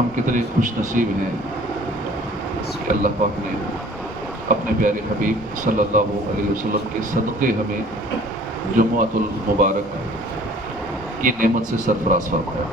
ہم کتنے خوش نصیب ہیں کہ اللہ پاک نے اپنے پیارے حبیب صلی اللہ علیہ وسلم کے صدقے ہمیں جمعۃ المبارک کی نعمت سے سرفراز فرمایا.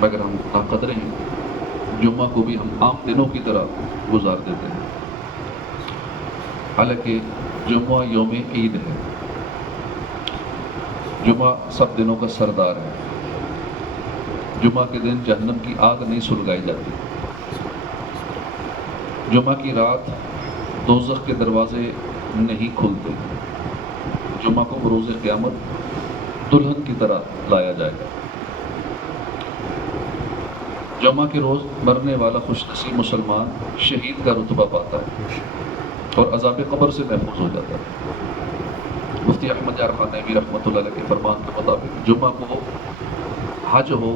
مگر ہم ناقدرے ہیں، جمعہ کو بھی ہم عام دنوں کی طرح گزار دیتے ہیں، حالانکہ جمعہ یوم عید ہے. جمعہ سب دنوں کا سردار ہے. جمعہ کے دن جہنم کی آگ نہیں سلگائی جاتی. جمعہ کی رات دوزخ کے دروازے نہیں کھلتے. جمعہ کو بروز قیامت دلہن کی طرح لایا جائے گا. جمعہ کے روز مرنے والا خوش نصیب مسلمان شہید کا رتبہ پاتا ہے اور عذاب قبر سے محفوظ ہو جاتا ہے. مفتی احمد یار خان نبی رحمۃ اللہ علیہ کے فرمان کے مطابق جمعہ کو حج ہو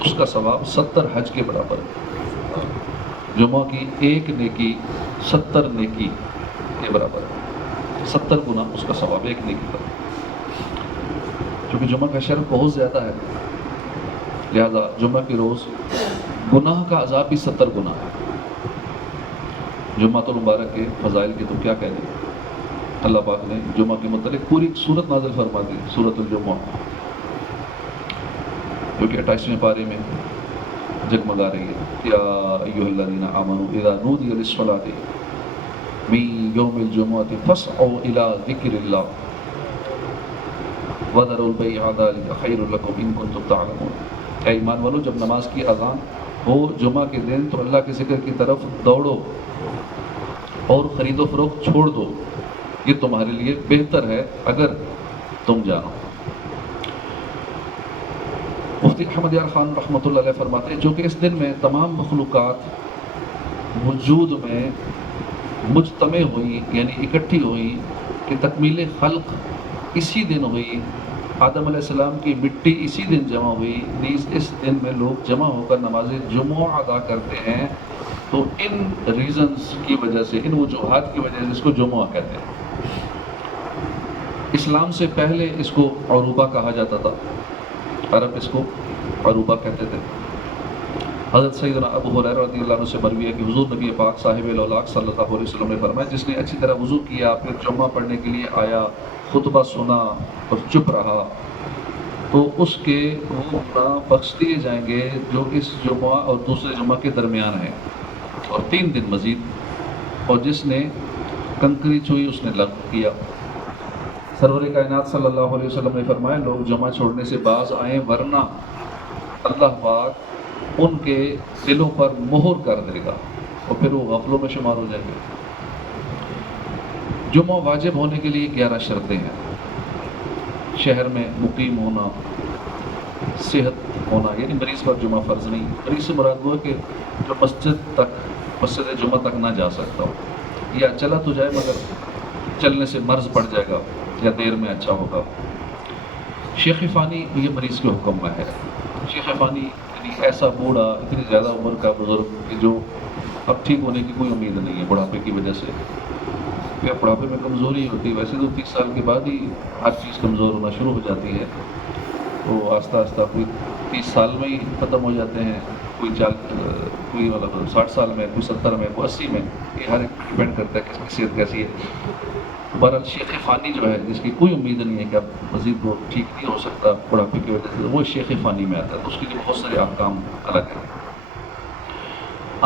اس کا ثواب 70 حج کے برابر ہے. جمعہ کی ایک نیکی 70 نیکی کے برابر ہے. 70 گنا اس کا ثواب ایک نیکی کا. چونکہ جمعہ کا شرف بہت زیادہ ہے، لہذا جمعہ کے روز گناہ کا عذاب بھی 70 گنا ہے. جمعہ المبارک کے فضائل کے تو کیا کہنے. اللہ پاک نے جمعہ کے متعلق پوری سورت نازل فرما دی، سورت الجمعہ، جو کہ 28ویں پارے میں جگمگا رہی ہے. یا ایھا الذین آمنوا اذا نودی للصلاۃ من یوم الجمعۃ فاسعوا الی ذکر اللہ وذروا البیع ذلک خیر لکم ان کنتم تعلمون. اے ایمان والو، جب نماز کی اذان ہو جمعہ کے دن تو اللہ کے ذکر کی طرف دوڑو اور خرید و فروخت چھوڑ دو، یہ تمہارے لیے بہتر ہے اگر تم جانو. مفتی احمد یار خان رحمۃ اللہ علیہ فرماتے ہیں جو کہ اس دن میں تمام مخلوقات وجود میں مجتمع ہوئی، یعنی اکٹھی ہوئی، کہ تکمیل خلق اسی دن ہوئی، آدم علیہ السلام کی مٹی اسی دن جمع ہوئی، نیز اس دن میں لوگ جمع ہو کر نماز جمعہ ادا کرتے ہیں. تو ان ریزنز کی وجہ سے، ان وجوہات کی وجہ سے اس کو جمعہ کہتے ہیں. اسلام سے پہلے اس کو عروبہ کہا جاتا تھا، عرب اس کو عروبہ کہتے تھے. حضرت سیدنا ابو ہریرہ رضی اللہ عنہ سے مروی ہے کہ حضور نبی پاک صاحب الاولاق صلی اللہ علیہ وسلم نے فرمایا جس نے اچھی طرح وضو کیا، پھر جمعہ پڑھنے کے لیے آیا، خطبہ سنا اور چپ رہا، تو اس کے وہ گناہ بخش دیے جائیں گے جو اس جمعہ اور دوسرے جمعہ کے درمیان ہیں، اور 3 دن مزید. اور جس نے کنکری چھوئی اس نے لغو کیا. سرور کائنات صلی اللہ علیہ وسلم نے فرمایا لوگ جمعہ چھوڑنے سے باز آئیں ورنہ اللہ پاک ان کے دلوں پر مہر کر دے گا اور پھر وہ غفلوں میں شمار ہو جائیں گے. جمعہ واجب ہونے کے لیے 11 شرطیں ہیں. شہر میں مقیم ہونا، صحت ہونا، یعنی مریض پر جمعہ فرض نہیں. مریض سے مراد وہ ہے کہ جو مسجد جمعہ تک نہ جا سکتا ہو، یا چلا تو جائے مگر چلنے سے مرض پڑ جائے گا یا دیر میں اچھا ہوگا. شیخ فانی یہ مریض کے حکم میں ہے. شیخ فانی یعنی ایسا بوڑھا، اتنی زیادہ عمر کا بزرگ کہ جو اب ٹھیک ہونے کی کوئی امید نہیں ہے بڑھاپے کی وجہ سے. یا بڑھاپے میں کمزوری ہوتی ہے، ویسے تو 30 سال کے بعد ہی ہر چیز کمزور ہونا شروع ہو جاتی ہے. تو آہستہ آہستہ کوئی 30 سال میں ہی ختم ہو جاتے ہیں، کوئی مطلب 60 سال میں، کوئی 70 میں، کوئی 80 میں. یہ ہر ایک ڈپینڈ کرتا ہے کس کی صحت کیسی ہے. بہرحال شیخ فانی جو ہے جس کی کوئی امید نہیں ہے کہ اب مزید وہ ٹھیک نہیں ہو سکتا بڑھاپے کی وجہ سے، وہ شیخ فانی میں آتا ہے. تو اس کے لیے بہت سارے احکام الگ ہیں.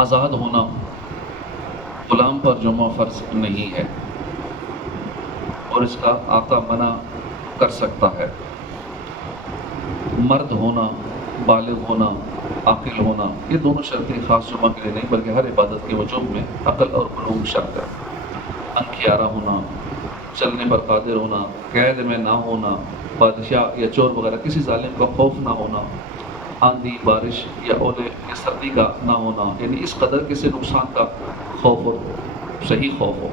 آزاد ہونا، غلام پر جمعہ فرض نہیں ہے اور اس کا آقا منع کر سکتا ہے. مرد ہونا، بالغ ہونا، عاقل ہونا، یہ دونوں شرطیں خاص جمعہ کے لیے نہیں بلکہ ہر عبادت کے وجوب میں عقل اور بلوغ شرط ہے. انکھیارہ ہونا، چلنے پر قادر ہونا، قید میں نہ ہونا، بادشاہ یا چور وغیرہ کسی ظالم کا خوف نہ ہونا، آندھی، بارش یا اولے یا سردی کا نہ ہونا، یعنی اس قدر کسی نقصان کا خوف ہو، صحیح خوف ہو.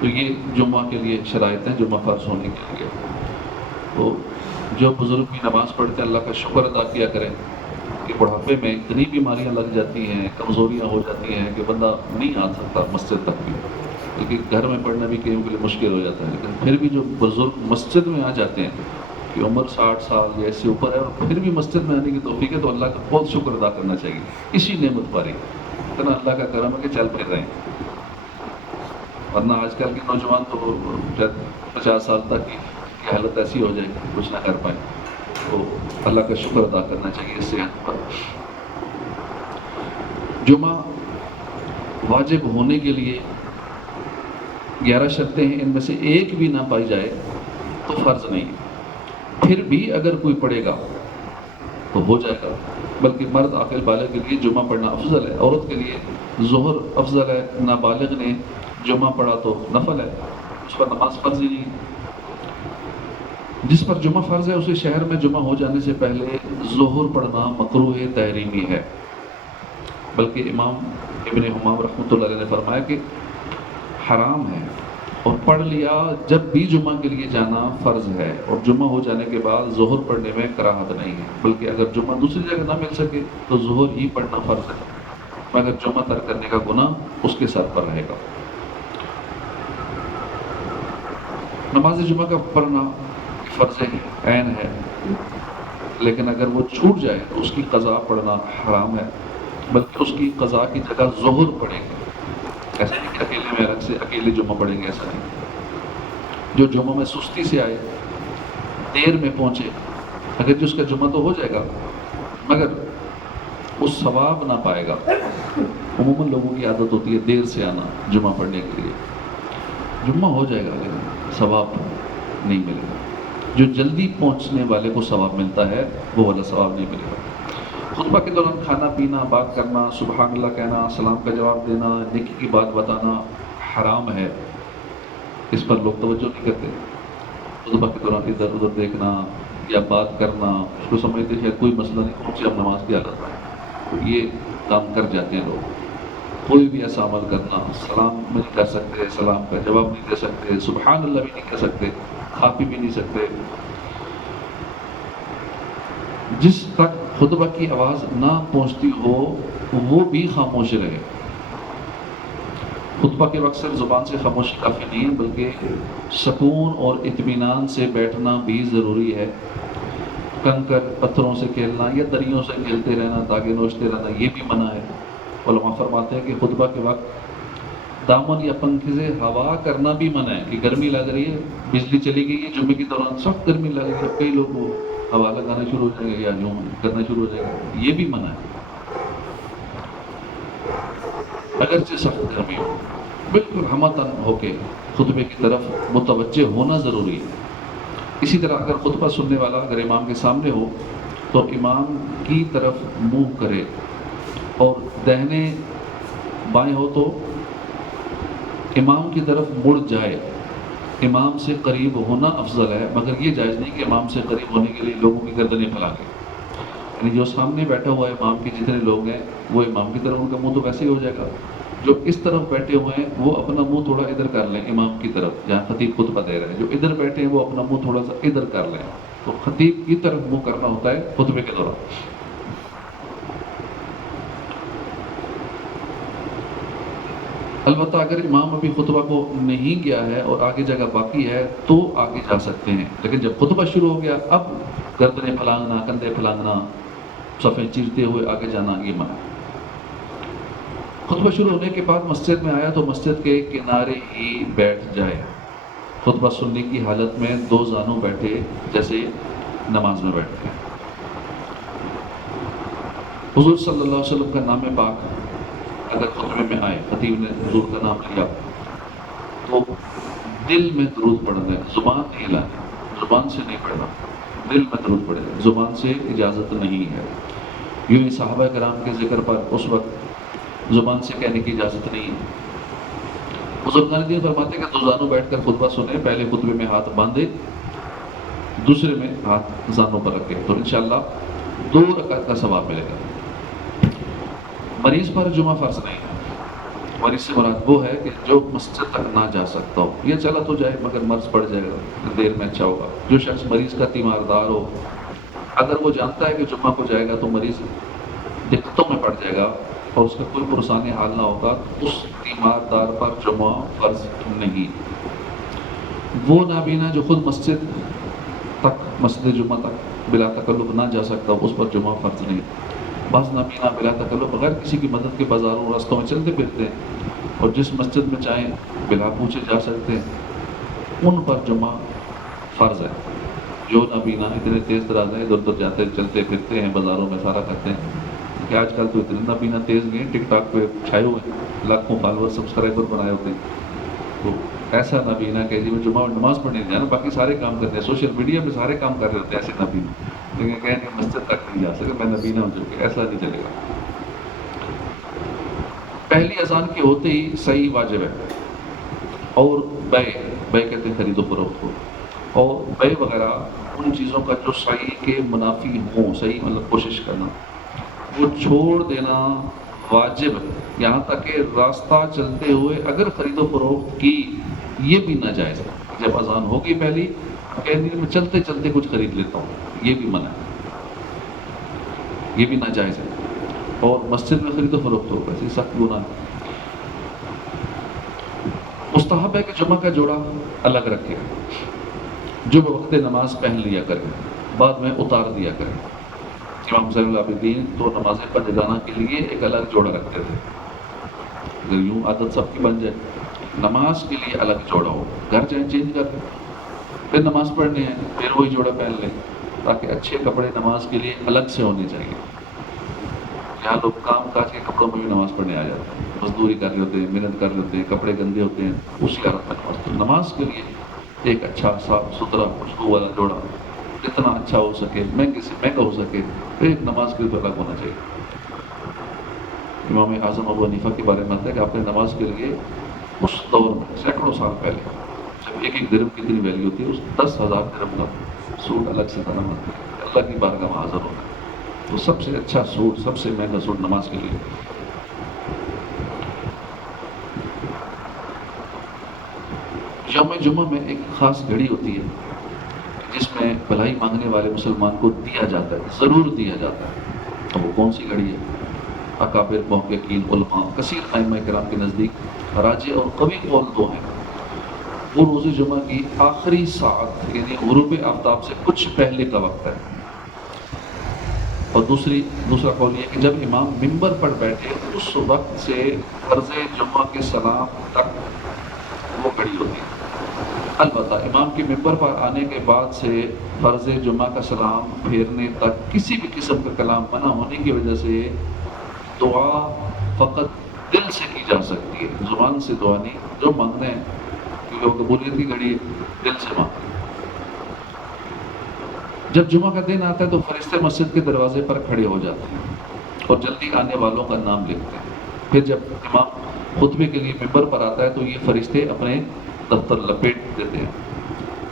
تو یہ جمعہ کے لیے شرائط ہیں جمعہ فرض ہونے کے لیے. تو جو بزرگ بھی نماز پڑھتے ہیں اللہ کا شکر ادا کیا کریں کہ بڑھاپے میں اتنی بیماریاں لگ جاتی ہیں، کمزوریاں ہو جاتی ہیں کہ بندہ نہیں آ سکتا مسجد تک بھی، کیونکہ گھر میں پڑھنا بھی کہیں کے لیے مشکل ہو جاتا ہے. لیکن پھر بھی جو بزرگ مسجد میں آ جاتے ہیں کہ عمر 60 سال یا اس سے اوپر ہے اور پھر بھی مسجد میں آنے کی توفیق ہے، تو اللہ کا بہت شکر ادا کرنا چاہیے اسی نعمت پر ہی، اتنا اللہ کا کرم ہے کہ چل پھر رہے ہیں۔ ورنہ آج کل کے نوجوان تو 50 سال تک کی حالت ایسی ہو جائے کہ کچھ نہ کر پائیں، تو اللہ کا شکر ادا کرنا چاہیے صحت پر۔ جمعہ واجب ہونے کے لیے 11 شرطیں ہیں، ان میں سے ایک بھی نہ پائی جائے تو فرض نہیں، پھر بھی اگر کوئی پڑھے گا تو ہو جائے گا۔ بلکہ مرد عاقل بالغ کے لیے جمعہ پڑھنا افضل ہے، عورت کے لیے ظہر افضل ہے، نابالغ نے جمعہ پڑھا تو نفل ہے، اس پر نماز فرض ہی نہیں۔ جس پر جمعہ فرض ہے اسے شہر میں جمعہ ہو جانے سے پہلے ظہر پڑھنا مکروہ تحریمی ہے، بلکہ امام ابن حمام رحمۃ اللہ علیہ نے فرمایا کہ حرام ہے، اور پڑھ لیا جب بھی جمعہ کے لیے جانا فرض ہے، اور جمعہ ہو جانے کے بعد ظہر پڑھنے میں کراہت نہیں ہے، بلکہ اگر جمعہ دوسری جگہ نہ مل سکے تو ظہر ہی پڑھنا فرض ہے، مگر جمعہ ترک کرنے کا گناہ اس کے سر پر رہے گا۔ نماز جمعہ کا پڑھنا فرض عین ہے، لیکن اگر وہ چھوٹ جائے تو اس کی قضا پڑھنا حرام ہے، بلکہ اس کی قضا کی جگہ ظہر پڑھیں گے، ایسا نہیں کہ اکیلے میں الگ سے اکیلے جمعہ پڑھیں گے، ایسا نہیں۔ جو جمعہ میں سستی سے آئے، دیر میں پہنچے، اگر جس کا جمعہ تو ہو جائے گا مگر اس ثواب نہ پائے گا۔ عموماً لوگوں کی عادت ہوتی ہے دیر سے آنا جمعہ پڑھنے کے لیے، جمعہ ہو جائے گا لیکن ثواب نہیں ملے گا۔ جو جلدی پہنچنے والے کو ثواب ملتا ہے وہ والا ثواب نہیں ملے گا۔ خطبہ کے دوران کھانا پینا، بات کرنا، سبحان اللہ کہنا، سلام کا جواب دینا، نیکی کی بات بتانا حرام ہے، اس پر لوگ توجہ نہیں کرتے۔ خطبہ کے دوران ادھر ادھر دیکھنا یا بات کرنا، اس کو سمجھتے ہیں کوئی مسئلہ نہیں، پہنچے ہم نماز کی حالت میں، یہ کام کر جاتے ہیں لوگ۔ کوئی بھی ایسا عمل کرنا، سلام نہیں کر سکتے، سلام کا جواب نہیں دے سکتے، سبحان اللہ بھی نہیں کہہ سکتے، کھا پی بھی نہیں سکتے۔ جس تک خطبہ کی آواز نہ پہنچتی ہو وہ بھی خاموش رہے۔ خطبہ کے وقت صرف زبان سے خاموشی کافی نہیں ہے، بلکہ سکون اور اطمینان سے بیٹھنا بھی ضروری ہے۔ کنکر پتھروں سے کھیلنا یا دریوں سے کھیلتے رہنا، داغے نوچتے رہنا، یہ بھی منع ہے۔ علماء فرماتے ہیں کہ خطبہ کے وقت دامن یا پنکھے سے ہوا کرنا بھی منع ہے، کہ گرمی لگ رہی ہے، بجلی چلی گئی ہے جمعے کی دوران، سخت گرمی لگ رہی ہے، کئی لوگ وہ ہوا لگانا شروع ہو جائے گا یا یوں کرنا شروع ہو جائے گا، یہ بھی منع ہے۔ اگرچہ سخت گرمی ہو، بالکل ہمتن ہو کے خطبے کی طرف متوجہ ہونا ضروری ہے۔ اسی طرح اگر خطبہ سننے والا اگر امام کے سامنے ہو تو امام کی طرف منہ کرے، اور دہنے بائیں ہو تو امام کی طرف مڑ جائے۔ امام سے قریب ہونا افضل ہے، مگر یہ جائز نہیں کہ امام سے قریب ہونے کے لیے لوگوں کی گردنیں پھیلا لیں، یعنی جو سامنے بیٹھا ہوا ہے امام کے جتنے لوگ ہیں وہ امام کی طرف، ان کا منہ تو ویسے ہی ہو جائے گا۔ جو اس طرف بیٹھے ہوئے ہیں وہ اپنا منہ تھوڑا ادھر کر لیں امام کی طرف، جہاں خطیب خطبہ دے رہے ہیں۔ جو ادھر بیٹھے ہیں وہ اپنا منہ تھوڑا سا ادھر کر لیں، تو خطیب کی طرف منہ کرنا ہوتا ہے خطبے کے دوران۔ البتہ اگر امام ابھی خطبہ کو نہیں گیا ہے اور آگے جگہ باقی ہے تو آگے جا سکتے ہیں، لیکن جب خطبہ شروع ہو گیا اب گردنیں پھلانگنا، کندھے پھلانگنا، صفیں چیرتے ہوئے آگے جانا یہ منع ہے۔ خطبہ شروع ہونے کے بعد مسجد میں آیا تو مسجد کے کنارے ہی بیٹھ جائے۔ خطبہ سننے کی حالت میں دو زانوں بیٹھے جیسے نماز میں بیٹھتے ہیں۔ حضور صلی اللہ علیہ وسلم کا نام پاک اگر خطبے میں آئے، خطیب نے حضور کا نام لیا تو دل میں درود پڑھنا ہے، زبان نہیں ہلانی، زبان سے نہیں پڑھنا، دل میں درود پڑھے، زبان سے اجازت نہیں ہے۔ یوں ہی صحابہ کرام کے ذکر پر اس وقت زبان سے کہنے کی اجازت نہیں ہے۔ بزرگان دین فرماتے ہیں کہ دو زانوں بیٹھ کر خطبہ سنیں، پہلے خطبے میں ہاتھ باندھے، دوسرے میں ہاتھ زانوں پر رکھے، تو انشاءاللہ 2 رکعت کا ثواب ملے گا۔ مریض پر جمعہ فرض نہیں ہے۔ مریض سے مراد وہ ہے کہ جو مسجد تک نہ جا سکتا ہو، یہ چلا تو جائے مگر مرض پڑ جائے گا، دیر میں اچھا ہوگا۔ جو شخص مریض کا تیماردار ہو، اگر وہ جانتا ہے کہ جمعہ کو جائے گا تو مریض دقتوں میں پڑ جائے گا اور اس کا کوئی پرسانی حال نہ ہوگا، تو اس تیماردار پر جمعہ فرض نہیں۔ وہ نابینا جو خود مسجد تک مسجد جمعہ تک بلا تکلف نہ جا سکتا اس پر جمعہ فرض نہیں. بعض نابینا بلا تکلف بغیر کسی کی مدد کے بازاروں راستوں میں چلتے پھرتے ہیں اور جس مسجد میں چاہیں بلا پوچھے جا سکتے ہیں، ان پر جمعہ فرض ہے. جو نابینا اتنے تیز تراز ہیں، ادھر ادھر جاتے چلتے پھرتے ہیں بازاروں میں سارا کرتے ہیں کہ آج کل تو اتنے نابینا تیز گئے ہیں، ٹک ٹاک پہ چھائے ہوئے ہیں، لاکھوں فالوور سبسکرائبر بنائے ہوتے ہیں. تو ایسا نابینا کہ جی وہ جمعہ نماز پڑھنے نہیں جانا، باقی سارے کام کرتے ہیں، سوشل میڈیا پہ سارے کام کر رہے ہوتے ہیں ایسے نابینا، لیکن کہیں کہ مسجد تک نہیں جا سکے، میں نابینا ہو چکے. ایسا نہیں چلے گا. پہلی اذان کے ہوتے ہی صحیح واجب ہے. اور بے کہتے ہیں خرید و فروخت کو، اور بے وغیرہ ان چیزوں کا جو صحیح کے منافی ہوں، صحیح مطلب کوشش کرنا، وہ چھوڑ دینا واجب ہے. یہاں تک کہ راستہ چلتے ہوئے اگر خرید و فروخت کی، یہ بھی ناجائز ہے. جب اذان ہوگی پہلی کہنے میں چلتے چلتے کچھ خرید لیتا ہوں، یہ بھی منع ہے، یہ بھی ناجائز ہے. اور مسجد میں خرید و فروخت ہو ویسے سخت گناہ ہے. مستحب ہے کہ جمعہ کا جوڑا الگ رکھے، جو وقت نماز پہن لیا کرے، بعد میں اتار دیا کرے. امام زین العابدین تو نماز پنجگانہ کے لیے ایک الگ جوڑا رکھتے تھے. اگر یوں عادت سب کی بن جائے، نماز کے لیے الگ جوڑا ہو، گھر جائیں چینج کر لیں، پھر نماز پڑھنے ہیں پھر وہی جوڑا پہن لیں، تاکہ اچھے کپڑے نماز کے لیے الگ سے ہونے چاہیے. یہاں لوگ کام کاج کے کپڑوں میں بھی نماز پڑھنے آ جاتے ہیں، مزدوری کر رہے ہوتے ہیں، محنت کر رہے ہوتے ہیں، کپڑے گندے ہوتے ہیں، اسی حالت میں نماز پڑھتے. نماز کے لیے ایک اچھا صاف ستھرا خوشبو والا جوڑا جتنا اچھا ہو سکے، مہنگے سے مہنگا ہو سکے، ایک نماز کے لیے الگ ہونا چاہیے. امام اعظم ابو حنیفہ کے بارے میں آتا ہے کہ آپ نے نماز کے لیے اس دور میں سینکڑوں سال پہلے، جب ایک ایک درہم کی اتنی ویلیو تھی، اس 10,000 درہم کا سوٹ الگ سے بنا ہوتا ہے، اللہ کی بارگاہ میں حاضر ہونا ہے. تو سب سے اچھا سوٹ، سب سے مہنگا سوٹ نماز کے لیے. یوم جمعہ میں ایک خاص گھڑی ہوتی ہے جس میں بھلائی مانگنے والے مسلمان کو دیا جاتا ہے، ضرور دیا جاتا ہے. اب وہ کون سی گھڑی ہے؟ اکابر محققین علماء کثیر ائمہ کرام کے نزدیک راجح اور قوی قول دو ہیں. وہ روز جمعہ کی آخری ساعت یعنی غروب آفتاب سے کچھ پہلے کا وقت ہے. اور دوسرا قول یہ کہ جب امام منبر پر بیٹھے اس وقت سے فرض جمعہ کے سلام تک وہ گھڑی ہوتی ہے. البتہ امام کے منبر پر آنے کے بعد سے فرض جمعہ کا سلام پھیرنے تک کسی بھی قسم کا کلام منع ہونے کی وجہ سے دعا فقط دل سے کی جا سکتی ہے، زبان سے دعا نہیں. جو مانگنا ہے کیونکہ وہ قبولیت کی گھڑی ہے، دل سے مانگنا. جب جمعہ کا دن آتا ہے تو فرشتے مسجد کے دروازے پر کھڑے ہو جاتے ہیں اور جلدی آنے والوں کا نام لکھتے ہیں. پھر جب امام خطبے کے لیے منبر پر آتا ہے تو یہ فرشتے اپنے دفتر لپیٹ دیتے ہیں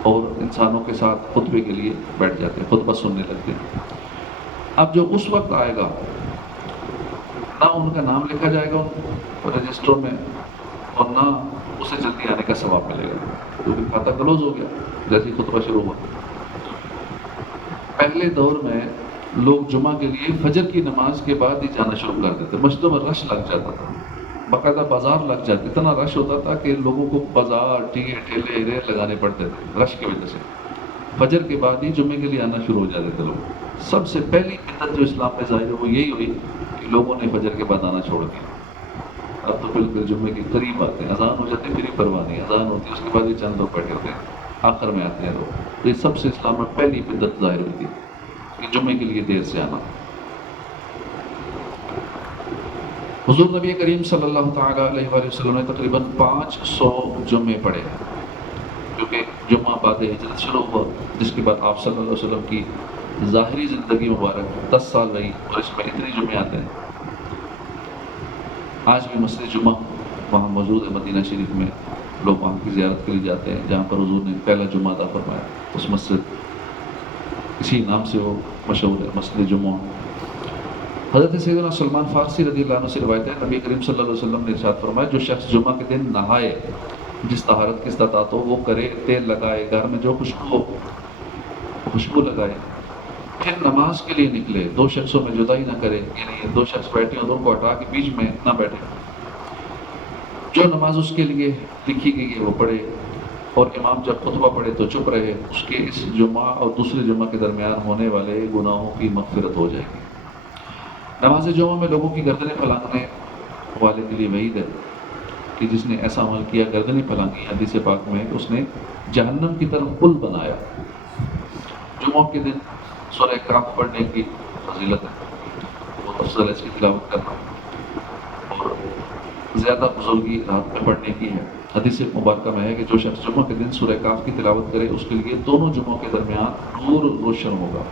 اور انسانوں کے ساتھ خطبے کے لیے بیٹھ جاتے ہیں، خطبہ سننے لگتے ہیں. اب جو اس وقت آئے گا نہ ان کا نام لکھا جائے گا رجسٹروں میں اور نہ اسے جلدی آنے کا ثواب ملے گا، کیونکہ کھاتا کلوز ہو گیا جیسے ہی خطبہ شروع ہوا. پہلے دور میں لوگ جمعہ کے لیے فجر کی نماز کے بعد ہی جانا شروع کر دیتے، مسجدوں میں رش لگ جاتا تھا، باقاعدہ بازار لگ جاتے، اتنا رش ہوتا تھا کہ لوگوں کو بازار ٹھیلے ریل لگانے پڑتے تھے رش کی وجہ سے. فجر کے بعد ہی جمعے کے لیے آنا شروع ہو جاتے تھے لوگ. سب سے پہلی بدعت جو اسلام میں ظاہر ہے وہ یہی ہوئی کہ لوگوں نے فجر کے بعد آنا چھوڑ دیا. اب تو بالکل جمعے کے قریب آتے ہیں، اذان ہو جاتی ہے پھر ہی پرواہ نہیں، اذان ہوتی ہے اس کے بعد بھی چند لوگ بیٹھے ہوتے ہیں، آخر میں آتے ہیں لوگ. تو یہ سب سے اسلام میں پہلی بدعت ظاہر ہوئی تھی کہ جمعے کے لیے دیر سے آنا. حضور نبی کریم صلی اللہ تعالیٰ علیہ وآلہ وسلم نے تقریباً 500 جمعے پڑھے ہیں، کیونکہ جمعہ بعد ہجرت شروع ہوا، جس کے بعد آپ صلی اللہ علیہ وسلم کی ظاہری زندگی مبارک 10 سال رہی اور اس میں اتنے جمعے آتے ہیں. آج بھی مسجد جمعہ وہاں موجود ہے مدینہ شریف میں، لوگ وہاں کی زیارت کے لیے جاتے ہیں جہاں پر حضور نے پہلا جمعہ عطا فرمایا. اس مسجد اسی نام سے وہ مشہور ہے، مسجد جمعہ. حضرت سیدنا سلمان فارسی رضی اللہ عنہ سے روایت ہے، نبی کریم صلی اللہ علیہ وسلم نے ارشاد فرمایا جو شخص جمعہ کے دن نہائے، جس طہارت کی استطاعت ہو وہ کرے، تیل لگائے، گھر میں جو خوشبو لگائے، پھر نماز کے لیے نکلے، 2 شخصوں میں جدائی نہ کرے، یعنی 2 شخص بیٹھے ہوں تو ان کو ہٹا کے بیچ میں نہ بیٹھے، جو نماز اس کے لیے لکھی گئی ہے وہ پڑھے، اور امام جب خطبہ پڑھے تو چپ رہے، اس کے اس جمعہ اور دوسرے جمعہ کے درمیان ہونے والے گناہوں کی مغفرت ہو جائے گی۔ نماز جمعہ میں لوگوں کی گردنیں پھلانگنے والے کے لیے وعید ہے کہ جس نے ایسا عمل کیا، گردنیں پھلانگی، حدیث پاک میں اس نے جہنم کی طرف پل بنایا۔ جمعہ کے دن سورہ کہف پڑھنے کی فضیلت ہے، وہ تفصیل اس کی تلاوت کرنا اور زیادہ بزرگی رات میں پڑھنے کی ہے۔ حدیث مبارکہ میں ہے کہ جو شخص جمعہ کے دن سورہ کہف کی تلاوت کرے اس کے لیے دونوں جمعوں کے درمیان نور روشن ہوگا۔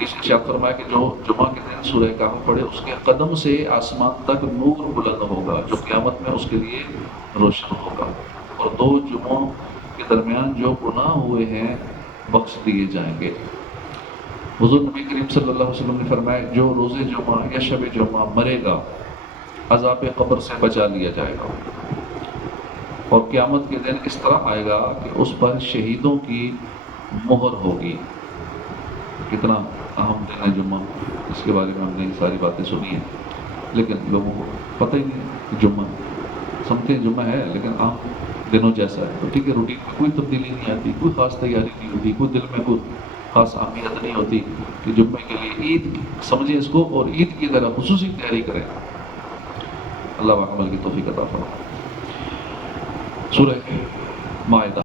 اس ارشاد فرمایا کہ جو جمعہ کے دن سورہ کہف پڑھے اس کے قدم سے آسمان تک نور بلند ہوگا جو قیامت میں اس کے لیے روشن ہوگا، اور دو جمعوں کے درمیان جو گناہ ہوئے ہیں بخش دیے جائیں گے۔ حضور نبی کریم صلی اللہ علیہ وسلم نے فرمایا جو روز جمعہ یا شب جمعہ مرے گا عذاب قبر سے بچا لیا جائے گا، اور قیامت کے دن اس طرح آئے گا کہ اس پر شہیدوں کی مہر ہوگی۔ کتنا اہم دن ہے جمعہ، اس کے بارے میں ہم نے یہ ساری باتیں سنی ہیں، لیکن لوگوں کو پتہ ہی نہیں کہ جمعہ، سمجھتے ہیں جمعہ ہے لیکن عام دنوں جیسا ہے، تو ٹھیک ہے، روٹین میں کوئی تبدیلی نہیں آتی، کوئی خاص تیاری نہیں ہوتی، کوئی دل میں کوئی خاص اہمیت نہیں ہوتی کہ جمعے کے لیے عید سمجھیں اس کو اور عید کی طرح خصوصی تیاری کریں۔ اللہ عمل کی توفیق عطا فرمائے۔ سورہ مائدہ